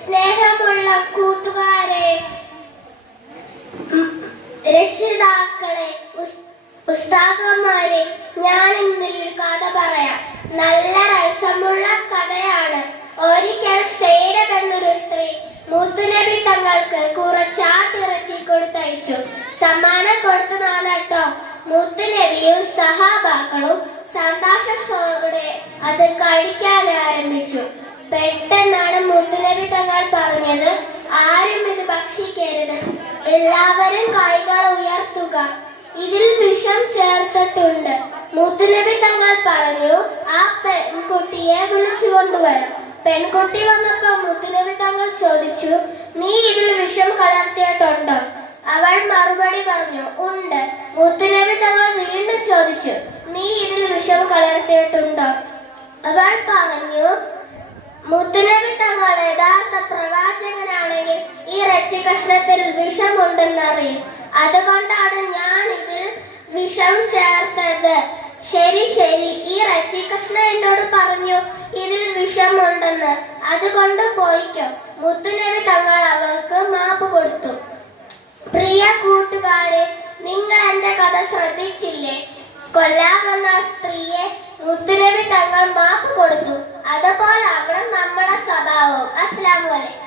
സ്നേഹമുള്ള കൂട്ടുകാരെ, രക്ഷിതാക്കളെ, ഉസ്താദന്മാരെ, ഞാൻ ഇന്നൊരു കഥ പറയാം. നല്ല രസമുള്ള കഥയാണ്. ഒരിക്കൽ സൈനബ് എന്നൊരു സ്ത്രീ മുത്തുനബി തങ്ങൾക്ക് കുറച്ച് ആട്ടിറച്ചി കൊടുത്തയച്ചു. സമ്മാനം കൊടുത്തതാണ് കേട്ടോ. മുത്തുനബിയും സഹാബാക്കളും സന്തോഷത്തോടെ അത് കഴിക്കാൻ ആരംഭിച്ചു. പെട്ടെന്നാണ് മുത്തുനബി തങ്ങൾ പറഞ്ഞത്, ആരും ഇത് ഭക്ഷിക്കരുത്, എല്ലാവരും കൈകൾ ഉയർത്തുക, ഇതിൽ വിഷം ചേർത്തിട്ടുണ്ട്. മുത്തുനബി തങ്ങൾ പറഞ്ഞു, ആ പെൺകുട്ടിയെ വിളിച്ചു കൊണ്ടുവരാം. പെൺകുട്ടി വന്നപ്പോൾ മുത്തുനബി തങ്ങൾ ചോദിച്ചു, നീ ഇതിൽ വിഷം കലർത്തിയിട്ടുണ്ടോ? അവൾ മറുപടി പറഞ്ഞു, ഉണ്ട്. മുത്തുനബി തങ്ങൾ വീണ്ടും ചോദിച്ചു, നീ ഇതിൽ വിഷം കലർത്തിയിട്ടുണ്ടോ? അവൾ പറഞ്ഞു, മുത്തുനബി തങ്ങൾ യഥാർത്ഥ പ്രവാചകനാണെങ്കിൽ ഈ ഇറച്ചി കഷ്ണത്തിൽ വിഷമുണ്ടെന്നറിയും, അതുകൊണ്ടാണ് ഞാൻ ഇതിൽ വിഷം ചേർത്തത്. ശരി ശരി, ഈ ഇറച്ചി കഷ്ണം എന്നോട് പറഞ്ഞു ഇതിൽ വിഷമുണ്ടെന്ന്, അതുകൊണ്ട് പോയിക്കോ. മുത്തുനബി തങ്ങൾ അവൾക്ക് മാപ്പ് കൊടുത്തു. പ്രിയ കൂട്ടുകാരെ, നിങ്ങൾ എന്റെ കഥ ശ്രദ്ധിച്ചില്ലേ? കൊല്ലാൻ വന്ന സ്ത്രീയെ മുത്തുനബി തങ്ങൾ മാപ്പ് കൊടുത്തു. അതുപോലെ ആവണം നമ്മുടെ സ്വഭാവവും. അസ്സലാമു അലൈക്കും.